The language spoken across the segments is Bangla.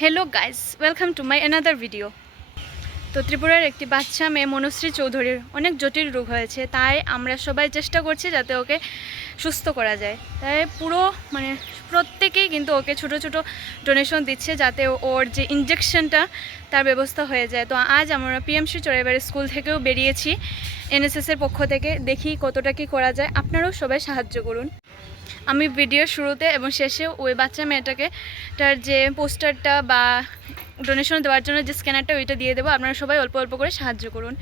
Hello guys welcome to my another video. তো ত্রিপুরার একটি বাচ্চা মেয়ে মনুশ্রী চৌধুরীর অনেক জটিল রোগ হয়েছে, তাই আমরা সবাই চেষ্টা করছি যাতে ওকে সুস্থ করা যায়। তাই পুরো প্রত্যেকেই কিন্তু ওকে ছোট ছোট ডোনেশন দিচ্ছে যাতে ওর যে ইনজেকশনটা তার ব্যবস্থা হয়ে যায়। তো আজ আমরা পিএমসি চড়াইবাড়ি স্কুল থেকেও বেরিয়েছি এনএসএসের পক্ষ থেকে, দেখি কতটা কি করা যায়। আপনারাও সবাই সাহায্য করুন। আমি ভিডিওর শুরুতে এবং শেষে ওই বাচ্চা মেয়েটাকে তার যে পোস্টারটা বা ডোনেশন দেওয়ার জন্য যে স্ক্যানারটা ওইটা দিয়ে দেবো। আপনারা সবাই অল্প অল্প করে সাহায্য করুন।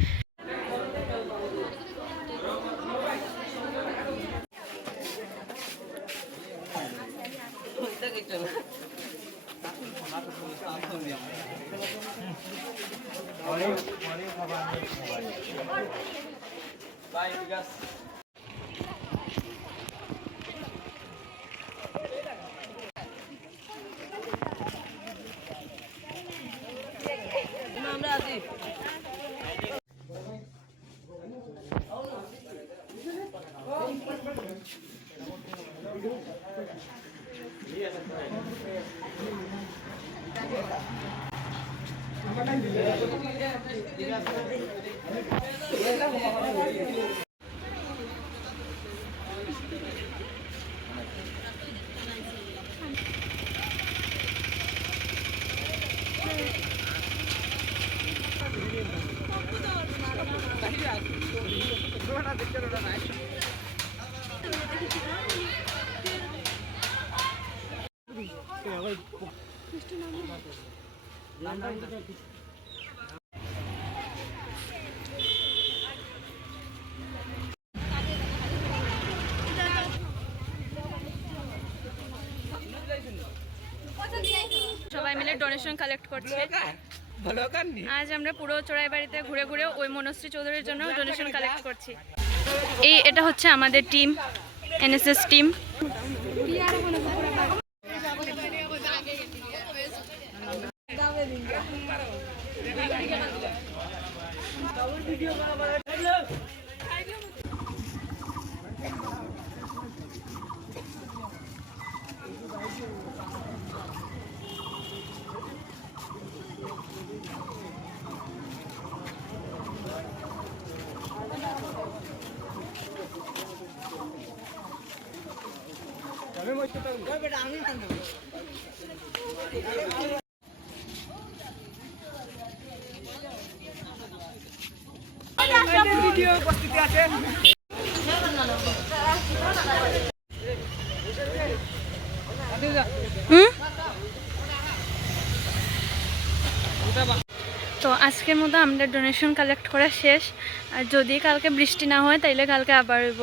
সবাই মিলে ডোনেশন কালেক্ট করছে। আজ আমরা পুরো চড়াইবাড়িতে ঘুরে ঘুরে ওই মনুশ্রী চৌধুরীর জন্য ডোনেশন কালেক্ট করছি। এটা হচ্ছে আমাদের টিম, এনএসএস টিম। তো আজকের মতো আমরা ডোনেশন কালেক্ট করা শেষ। আর যদি কালকে বৃষ্টি না হয় তাইলে কালকে আবার হইব।